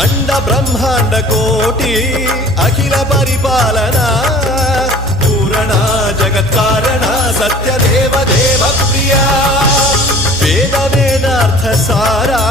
అండ బ్రహ్మాండ కోటి అఖిల పరిపాలన పూరణ జగత్కారణ సత్యదేవ దేవ ప్రియ వేద వేదార్థ సారా